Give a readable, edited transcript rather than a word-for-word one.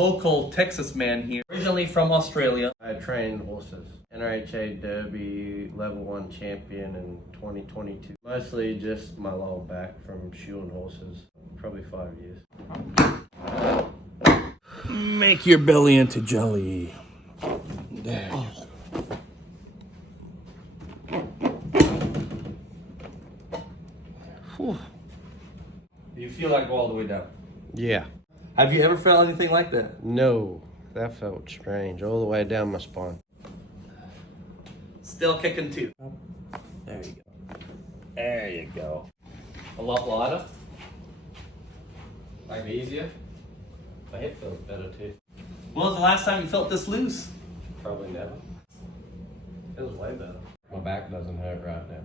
local Texas man here, originally from Australia. I train horses. NRHA Derby Level 1 champion in 2022. Mostly just my lower back from shoeing horses. Probably 5 years. Make your belly into jelly. There. Do you feel like go all the way down? Yeah. Have you ever felt anything like that? No, that felt strange. All the way down my spine. Still kicking too. There you go. There you go. A lot lighter. Like easier? My hip feels better too. When was the last time you felt this loose? Probably never. Feels way better. My back doesn't hurt right now.